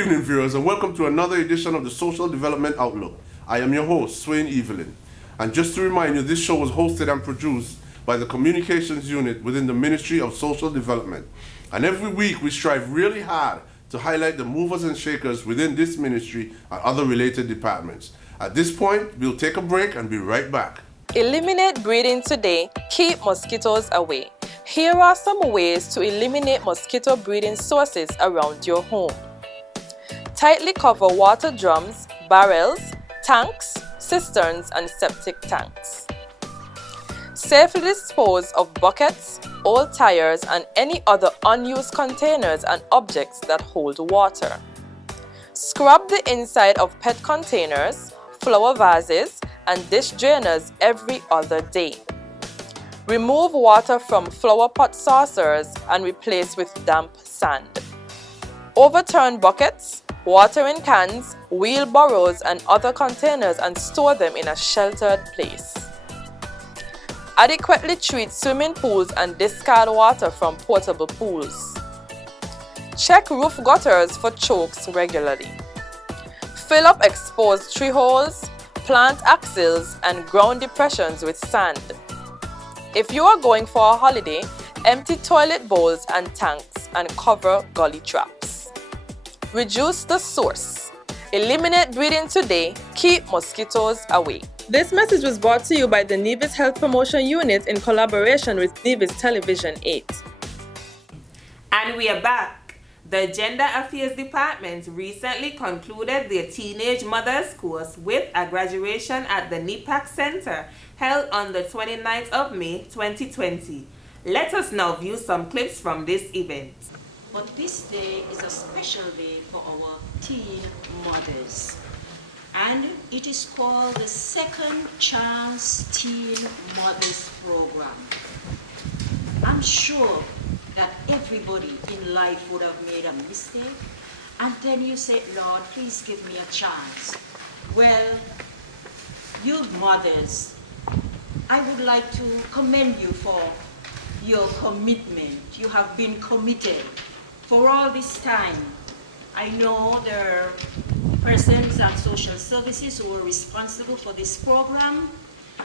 evening, viewers, and welcome to another edition of the Social Development Outlook. I am your host, Swain Evelyn. And just to remind you, this show was hosted and produced by the Communications Unit within the Ministry of Social Development. And every week we strive really hard to highlight the movers and shakers within this ministry and other related departments. At this point, we'll take a break and be right back. Eliminate breeding today, keep mosquitoes away. Here are some ways to eliminate mosquito breeding sources around your home. Tightly cover water drums, barrels, tanks, cisterns, and septic tanks. Safely dispose of buckets, old tires, and any other unused containers and objects that hold water. Scrub the inside of PET containers, flower vases, and dish drainers every other day. Remove water from flower pot saucers and replace with damp sand. Overturn buckets, watering cans, wheelbarrows, and other containers and store them in a sheltered place. Adequately treat swimming pools and discard water from portable pools. Check roof gutters for chokes regularly. Fill up exposed tree holes, plant axils, and ground depressions with sand. If you are going for a holiday, empty toilet bowls and tanks and cover gully traps. Reduce the source. Eliminate breeding today, keep mosquitoes away. This message was brought to you by the Nevis Health Promotion Unit in collaboration with Nevis Television 8. And we are back. The Gender Affairs Department recently concluded their Teenage Mothers course with a graduation at the NEPAC Center held on the 29th of May 2020. Let us now view some clips from this event. But this day is a special day for our teen mothers. And it is called the Second Chance Teen Mothers Program. I'm sure that everybody in life would have made a mistake, and then you say, Lord, please give me a chance. Well, you mothers, I would like to commend you for your commitment. You have been committed for all this time. I know there are persons and social services who are responsible for this program.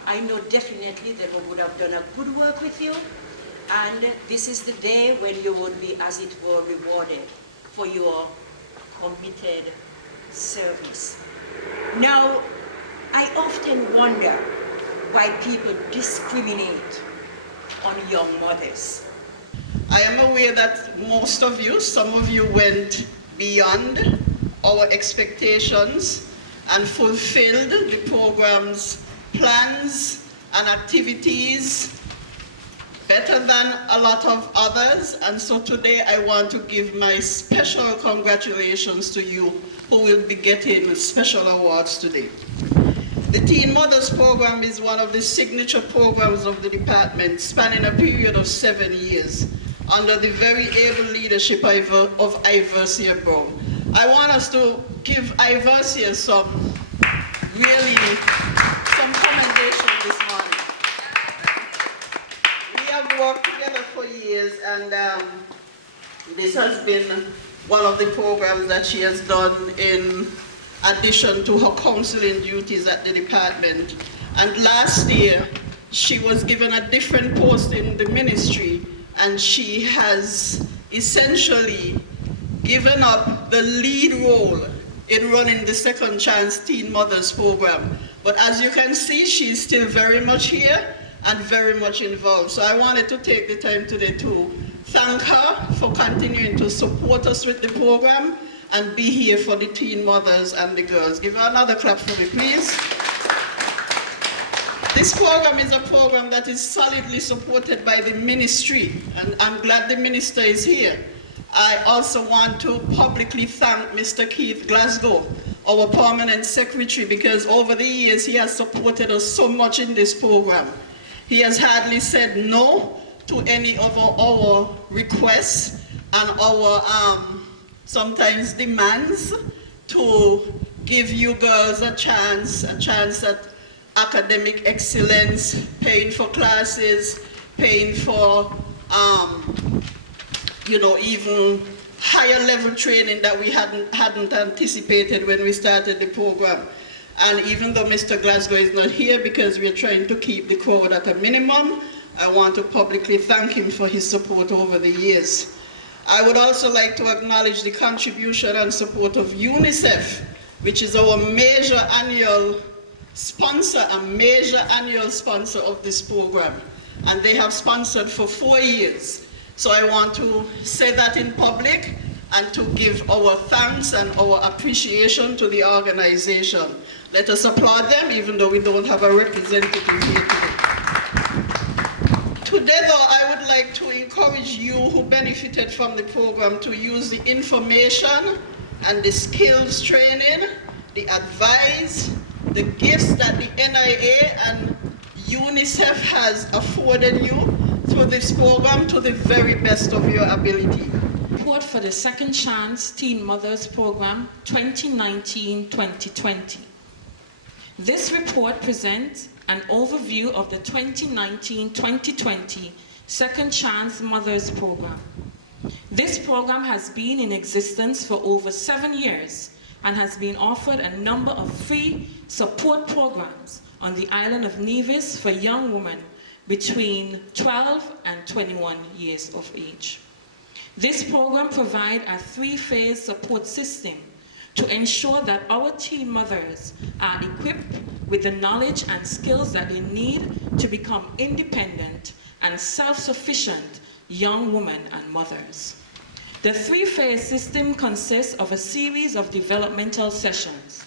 I know definitely that we would have done a good work with you. And this is the day when you would be, as it were, rewarded for your committed service. Now, I often wonder why people discriminate on young mothers. I am aware that most of you, some of you went beyond our expectations and fulfilled the program's plans and activities better than a lot of others, and so today I want to give my special congratulations to you who will be getting special awards today. The Teen Mothers Program is one of the signature programs of the department, spanning a period of 7 years under the very able leadership of Iversia Brown. I want us to give Iversia some commendation this morning. We have worked together for years, and this has been one of the programs that she has done in addition to her counseling duties at the department. And last year, she was given a different post in the ministry, and she has essentially given up the lead role in running the Second Chance Teen Mothers Program. But as you can see, she's still very much here and very much involved. So I wanted to take the time today to thank her for continuing to support us with the program and be here for the teen mothers and the girls. Give her another clap for me, please. This program is a program that is solidly supported by the ministry, and I'm glad the minister is here. I also want to publicly thank Mr. Keith Glasgow, our permanent secretary, because over the years he has supported us so much in this program. He has hardly said no to any of our requests and our sometimes demands to give you girls a chance at academic excellence, paying for classes, paying for, even higher level training that we hadn't anticipated when we started the program. And even though Mr. Glasgow is not here because we're trying to keep the crowd at a minimum, I want to publicly thank him for his support over the years. I would also like to acknowledge the contribution and support of UNICEF, which is our major annual sponsor of this program. And they have sponsored for 4 years. So I want to say that in public and to give our thanks and our appreciation to the organization. Let us applaud them, even though we don't have a representative here today. Today, though, I would like to encourage you who benefited from the program to use the information and the skills training, the advice, the gifts that the NIA and UNICEF has afforded you through this program to the very best of your ability. Report for the Second Chance Teen Mothers Program 2019-2020. This report presents an overview of the 2019-2020 Second Chance Mothers Program. This program has been in existence for over 7 years and has been offered a number of free support programs on the island of Nevis for young women between 12 and 21 years of age. This program provides a 3-phase support system to ensure that our teen mothers are equipped with the knowledge and skills that they need to become independent and self-sufficient young women and mothers. The 3-phase system consists of a series of developmental sessions,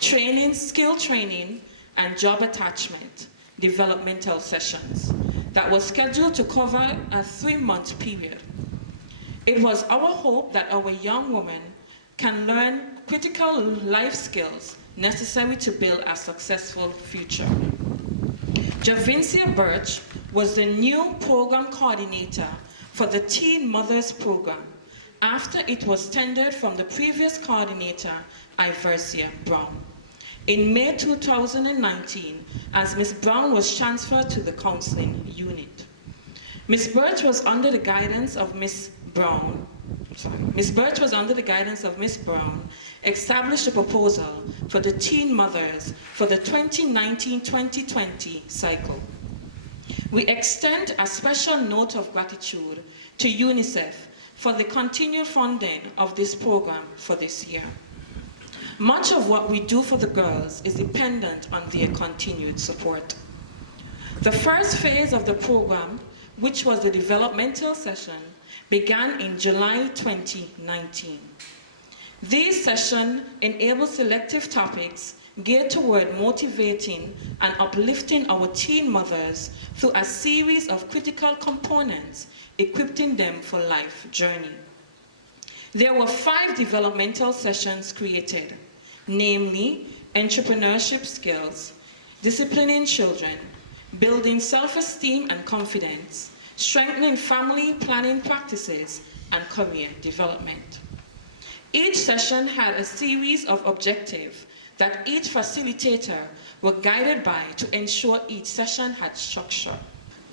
training, skill training, and job attachment developmental sessions that was scheduled to cover a 3-month period. It was our hope that our young women can learn critical life skills necessary to build a successful future. Javincia Birch was the new program coordinator for the Teen Mothers Program after it was tendered from the previous coordinator, Iversia Brown. In May 2019, as Ms. Brown was transferred to the counseling unit. Ms. Birch was under the guidance of Ms. Brown, established a proposal for the teen mothers for the 2019-2020 cycle. We extend a special note of gratitude to UNICEF for the continued funding of this program for this year. Much of what we do for the girls is dependent on their continued support. The first phase of the program, which was the developmental session, began in July 2019. These sessions enable selective topics geared toward motivating and uplifting our teen mothers through a series of critical components, equipping them for life journey. There were 5 developmental sessions created, namely entrepreneurship skills, disciplining children, building self-esteem and confidence, strengthening family planning practices, and career development. Each session had a series of objectives that each facilitator were guided by to ensure each session had structure.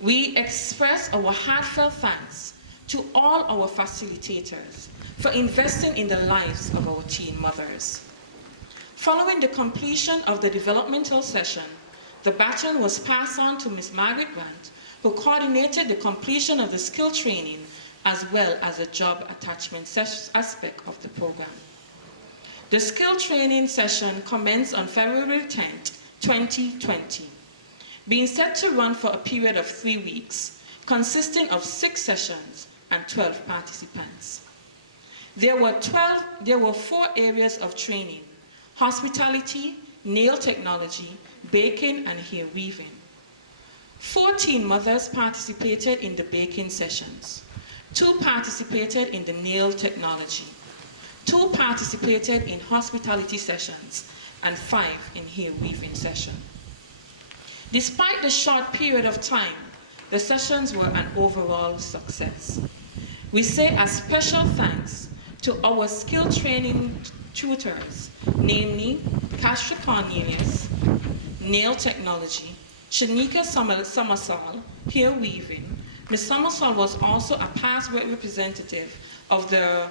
We express our heartfelt thanks to all our facilitators for investing in the lives of our teen mothers. Following the completion of the developmental session, the baton was passed on to Ms. Margaret Grant, who coordinated the completion of the skill training as well as the job attachment aspect of the program. The skill training session commenced on February 10th, 2020, being set to run for a period of 3 weeks, consisting of 6 sessions and 12 participants. There were 4 areas of training: hospitality, nail technology, baking, and hair weaving. 14 mothers participated in the baking sessions. 2 participated in the nail technology. 2 participated in hospitality sessions, and 5 in hair weaving session. Despite the short period of time, the sessions were an overall success. We say a special thanks to our skill training tutors, namely Castro Cornelius, nail technology, Shanika Summersall, hair weaving. Ms. Summersall was also a past representative of the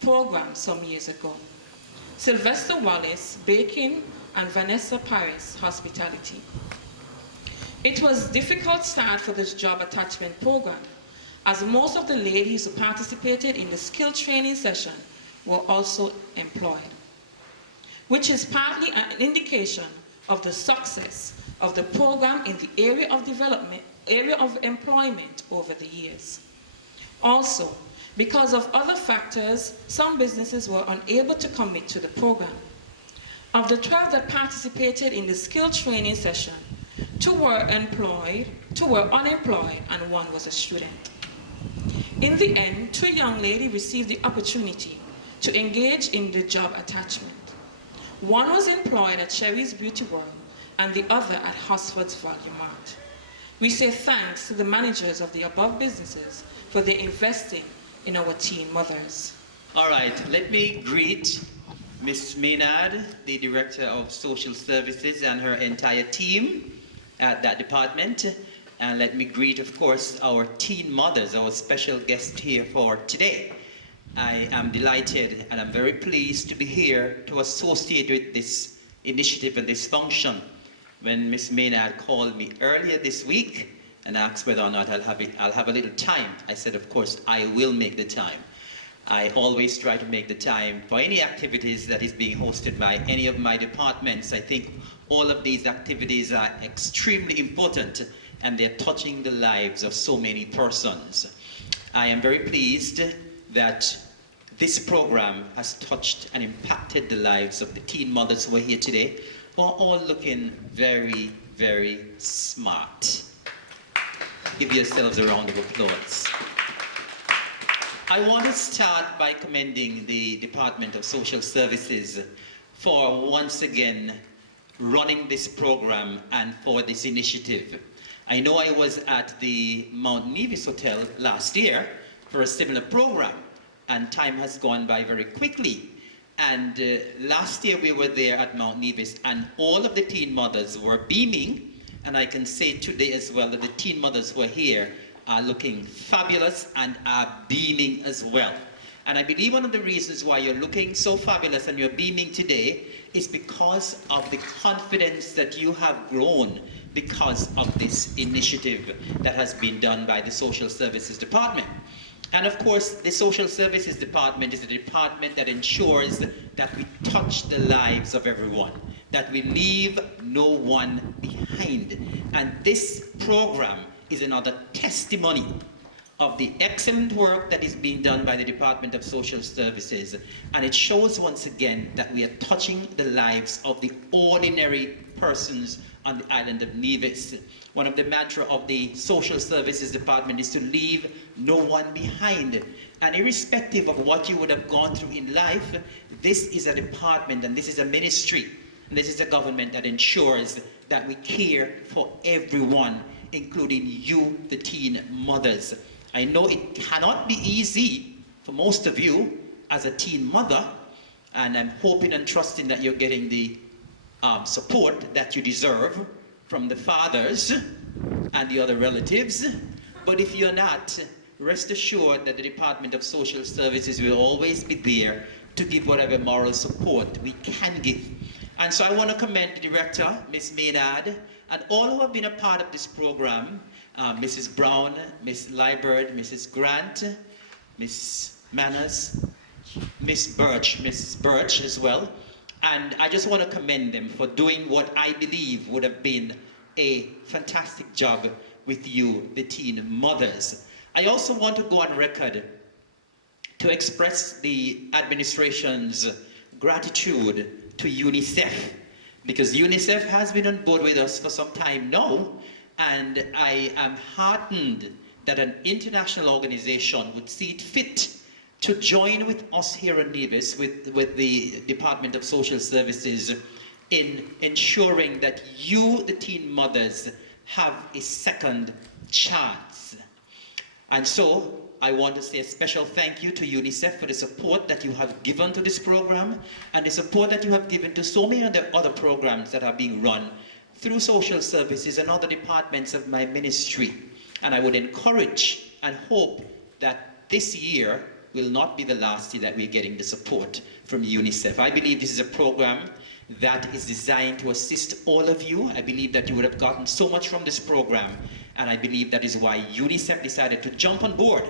program some years ago. Sylvester Wallace, Baking, and Vanessa Paris, Hospitality. It was a difficult start for this job attachment program, as most of the ladies who participated in the skill training session were also employed, which is partly an indication of the success of the program in the area of employment over the years. Also, because of other factors, some businesses were unable to commit to the program. Of the 12 that participated in the skill training session, 2 were unemployed, and 1 was a student. In the end, 2 young ladies received the opportunity to engage in the job attachment. 1 was employed at Sherry's Beauty World and the other at Hosford's Value Mart. We say thanks to the managers of the above businesses for their investing in our teen mothers. All right, let me greet Ms. Maynard, the Director of Social Services, and her entire team at that department. And let me greet, of course, our teen mothers, our special guest here for today. I am delighted and I'm very pleased to be here to associate with this initiative and this function. When Ms. Maynard called me earlier this week and asked whether or not I'll have a little time, I said, of course, I will make the time. I always try to make the time for any activities that is being hosted by any of my departments. I think all of these activities are extremely important and they're touching the lives of so many persons. I am very pleased that this program has touched and impacted the lives of the teen mothers who are here today, who are all looking very, very smart. Give yourselves a round of applause. I want to start by commending the Department of Social Services for once again running this program and for this initiative. I know I was at the Mount Nevis Hotel last year for a similar program, and time has gone by very quickly. And last year we were there at Mount Nevis, and all of the teen mothers were beaming, and I can say today as well that the teen mothers who are here are looking fabulous and are beaming as well. And I believe one of the reasons why you're looking so fabulous and you're beaming today is because of the confidence that you have grown because of this initiative that has been done by the Social Services Department. And of course, the Social Services Department is the department that ensures that we touch the lives of everyone, that we leave no one behind. And this program is another testimony of the excellent work that is being done by the Department of Social Services. And it shows once again that we are touching the lives of the ordinary persons on the island of Nevis. One of the mantra of the Social Services Department is to leave no one behind. And irrespective of what you would have gone through in life, this is a department and this is a ministry and this is a government that ensures that we care for everyone, including you, the teen mothers. I know it cannot be easy for most of you as a teen mother, and I'm hoping and trusting that you're getting the support that you deserve from the fathers and the other relatives. But if you're not, rest assured that the Department of Social Services will always be there to give whatever moral support we can give. And so I want to commend the director, Ms. Maynard, and all who have been a part of this program, Mrs. Brown, Ms. Liebert, Mrs. Grant, Ms. Manners, Mrs. Birch as well. And I just want to commend them for doing what I believe would have been a fantastic job with you, the teen mothers. I also want to go on record to express the administration's gratitude to UNICEF, because UNICEF has been on board with us for some time now, and I am heartened that an international organization would see it fit to join with us here in Nevis, with the Department of Social Services, in ensuring that you, the teen mothers, have a second chance. And so I want to say a special thank you to UNICEF for the support that you have given to this program and the support that you have given to so many other programs that are being run through social services and other departments of my ministry. And I would encourage and hope that this year will not be the last year that we're getting the support from UNICEF. I believe this is a program that is designed to assist all of you. I believe that you would have gotten so much from this program, and I believe that is why UNICEF decided to jump on board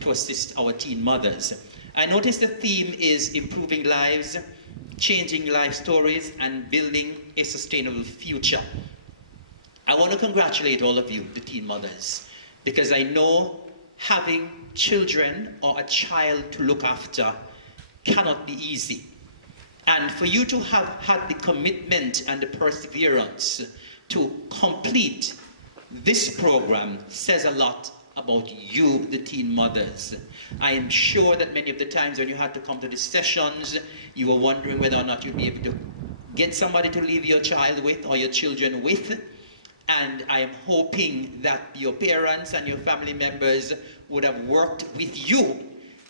to assist our teen mothers. I noticed the theme is improving lives, changing life stories, and building a sustainable future. I want to congratulate all of you, the teen mothers, because I know having children or a child to look after cannot be easy. And for you to have had the commitment and the perseverance to complete this program says a lot about you, the teen mothers. I am sure that many of the times when you had to come to these sessions, you were wondering whether or not you'd be able to get somebody to leave your child with or your children with. And I am hoping that your parents and your family members would have worked with you.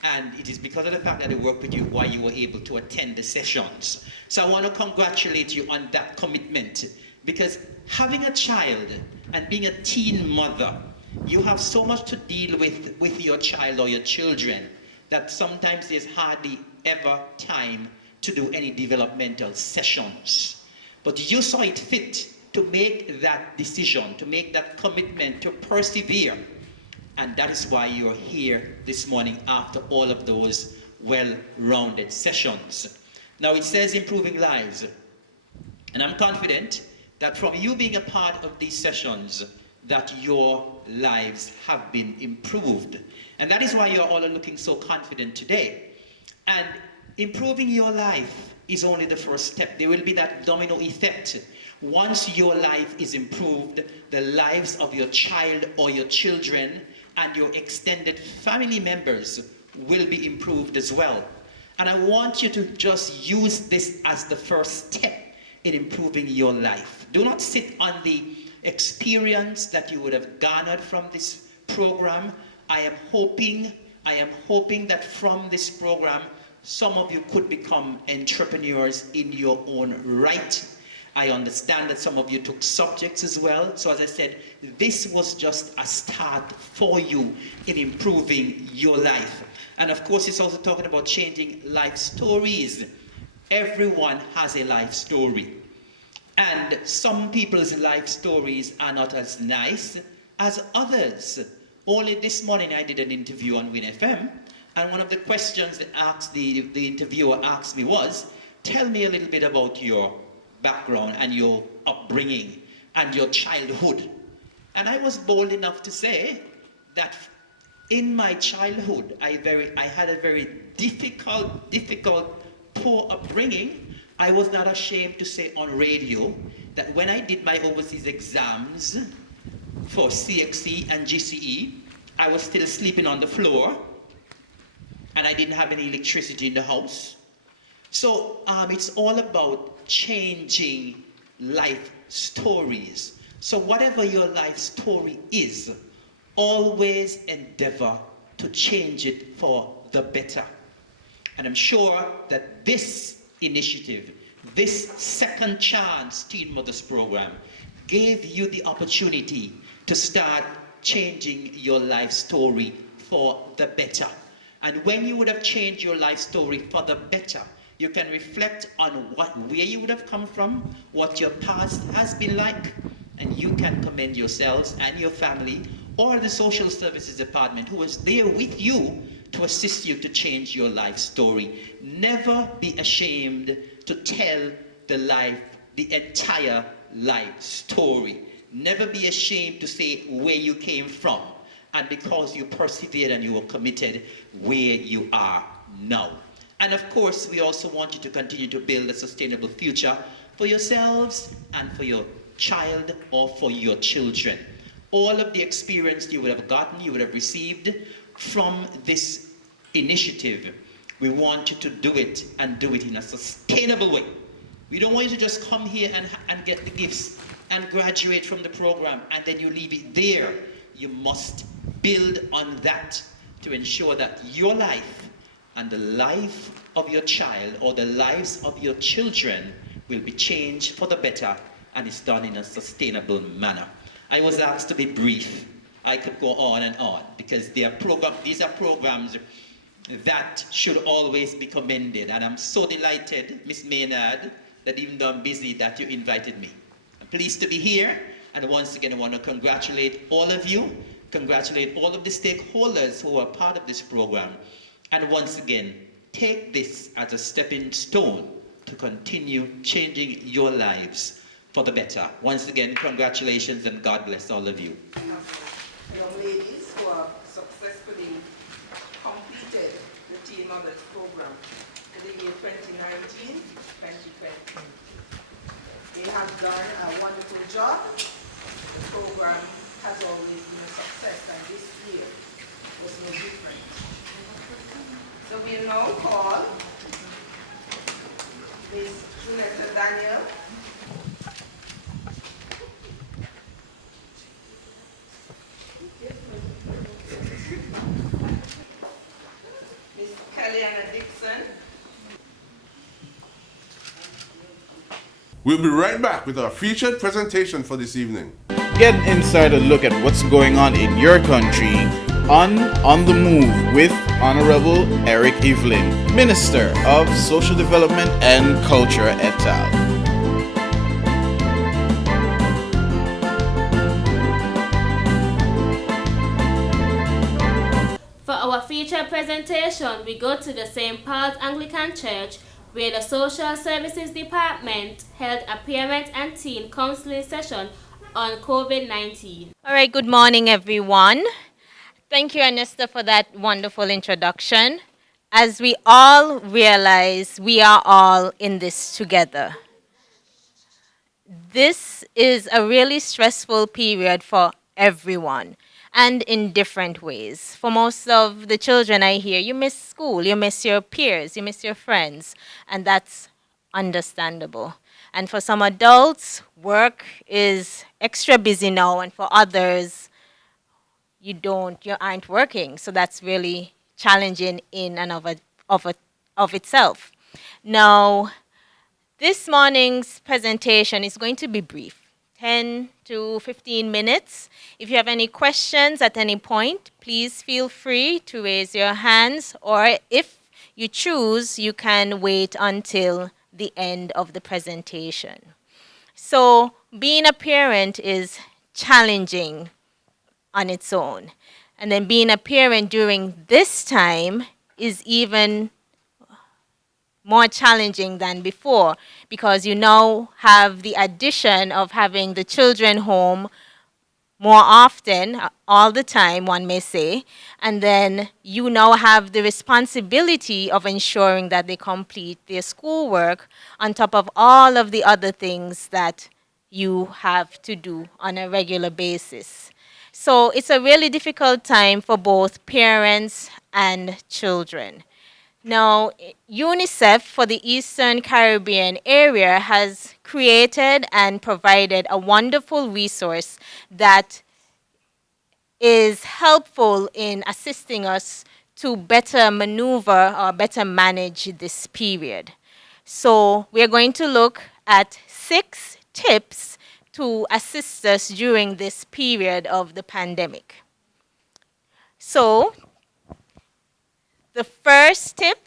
And it is because of the fact that they worked with you why you were able to attend the sessions. So I want to congratulate you on that commitment, because having a child and being a teen mother, you have so much to deal with your child or your children that sometimes there's hardly ever time to do any developmental sessions. But you saw it fit to make that decision, to make that commitment, to persevere. And that is why you're here this morning after all of those well-rounded sessions. Now it says improving lives. And I'm confident that from you being a part of these sessions, that your lives have been improved. And that is why you're all looking so confident today. And improving your life is only the first step. There will be that domino effect. Once your life is improved, the lives of your child or your children and your extended family members will be improved as well. And I want you to just use this as the first step in improving your life. Do not sit on the experience that you would have garnered from this program. I am hoping that from this program, some of you could become entrepreneurs in your own right. I understand that some of you took subjects as well. So as I said, this was just a start for you in improving your life. And of course, it's also talking about changing life stories. Everyone has a life story. And some people's life stories are not as nice as others. Only this morning I did an interview on Win FM, and one of the questions that the interviewer asked me was, tell me a little bit about your background and your upbringing and your childhood. And I was bold enough to say that in my childhood, I had a very difficult, poor upbringing. I was not ashamed to say on radio that when I did my overseas exams for CXC and GCE, I was still sleeping on the floor and I didn't have any electricity in the house. So it's all about changing life stories. So whatever your life story is, always endeavor to change it for the better. And I'm sure that this initiative, this Second Chance Teen Mothers Program, gave you the opportunity to start changing your life story for the better. And when you would have changed your life story for the better, you can reflect on where you would have come from, what your past has been like, and you can commend yourselves and your family or the social services department who is there with you to assist you to change your life story. Never be ashamed to tell the entire life story. Never be ashamed to say where you came from. And because you persevered and you were committed, where you are now. And of course, we also want you to continue to build a sustainable future for yourselves and for your child or for your children. All of the experience you would have gotten, you would have received from this initiative, we want you to do it and do it in a sustainable way. We don't want you to just come here and get the gifts and graduate from the program and then you leave it there. You must build on that to ensure that your life and the life of your child or the lives of your children will be changed for the better, and it's done in a sustainable manner. I was asked to be brief. I could go on and on because these are programs that should always be commended. And I'm so delighted, Miss Maynard, that even though I'm busy, that you invited me. I'm pleased to be here. And once again, I want to congratulate all of you, congratulate all of the stakeholders who are part of this program. And once again, take this as a stepping stone to continue changing your lives for the better. Once again, congratulations and God bless all of you. Young ladies who have successfully completed the Teen Mothers program for the year 2019-2020. They have done a wonderful job. The program has always been a success, and this year was no different. So we'll now call Ms. Junetta Daniel. Ms. Kellyanna Dixon. We'll be right back with our featured presentation for this evening. Get an insider look at what's going on in your country on the Move with Honorable Eric Evelyn, Minister of Social Development and Culture et al. For our featured presentation, we go to the St. Paul's Anglican Church, where the Social Services Department held a parent and teen counseling session on COVID-19. All right, good morning, everyone. Thank you, Anesta, for that wonderful introduction. As we all realize, we are all in this together. This is a really stressful period for everyone, and in different ways. For most of the children I hear, you miss school, you miss your peers, you miss your friends, and that's understandable. And for some adults, work is extra busy now, and for others, you aren't working. So that's really challenging in and of itself. Now, this morning's presentation is going to be brief, 10 to 15 minutes. If you have any questions at any point, please feel free to raise your hands, or if you choose, you can wait until the end of the presentation. So being a parent is challenging on its own. And then being a parent during this time is even more challenging than before, because you now have the addition of having the children home more often, all the time, one may say, and then you now have the responsibility of ensuring that they complete their schoolwork on top of all of the other things that you have to do on a regular basis. So it's a really difficult time for both parents and children. Now, UNICEF for the Eastern Caribbean area has created and provided a wonderful resource that is helpful in assisting us to better maneuver or better manage this period. So we're going to look at 6 tips to assist us during this period of the pandemic. So the first tip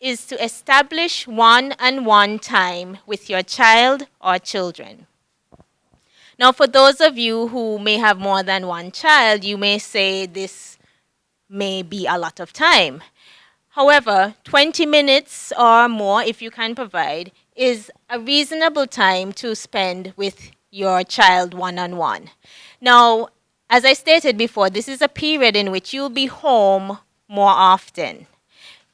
is to establish one-on-one time with your child or children. Now, for those of you who may have more than one child, you may say this may be a lot of time. However, 20 minutes or more, if you can provide, is a reasonable time to spend with your child one-on-one. Now, as I stated before, this is a period in which you'll be home more often.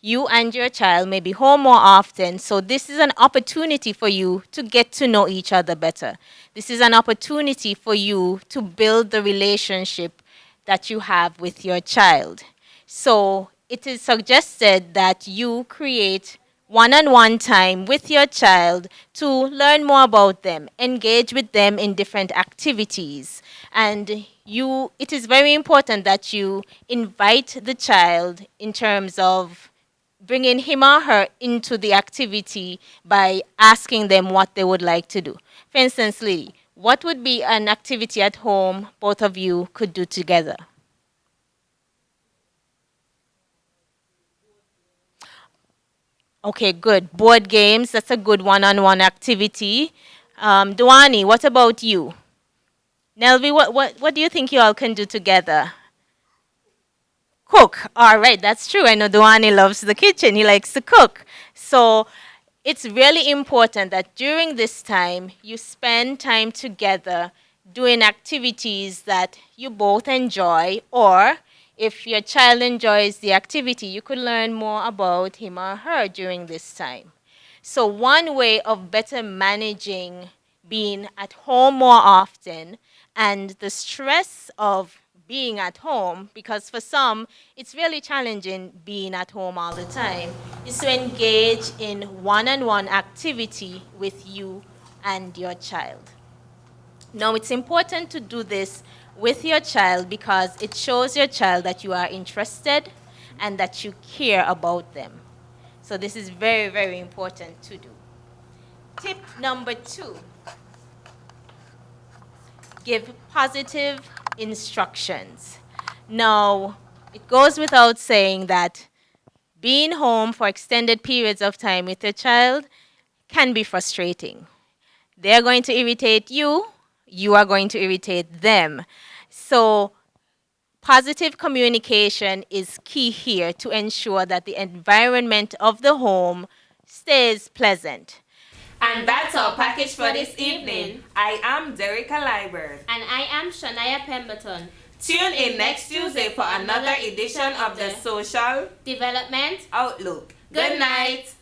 You and your child may be home more often, so this is an opportunity for you to get to know each other better. This is an opportunity for you to build the relationship that you have with your child. So it is suggested that you create one-on-one time with your child to learn more about them, engage with them in different activities. And it is very important that you invite the child in terms of bringing him or her into the activity by asking them what they would like to do. For instance, Lily, what would be an activity at home both of you could do together? Okay, good. Board games, that's a good one-on-one activity. Duani, what about you? Nelvi, what do you think you all can do together? Cook. All right, that's true. I know Duani loves the kitchen. He likes to cook. So it's really important that during this time, you spend time together doing activities that you both enjoy, or if your child enjoys the activity, you could learn more about him or her during this time. So one way of better managing being at home more often and the stress of being at home, because for some it's really challenging being at home all the time, is to engage in one-on-one activity with you and your child. Now, it's important to do this with your child because it shows your child that you are interested and that you care about them. So this is very, very important to do. Tip number 2, give positive instructions. Now, it goes without saying that being home for extended periods of time with your child can be frustrating. They're going to irritate you, you are going to irritate them. So positive communication is key here to ensure that the environment of the home stays pleasant. And that's our package for this evening. I am Derica Liber. And I am Shania Pemberton. Tune in next Tuesday for another edition of the Social Development Outlook. Good night.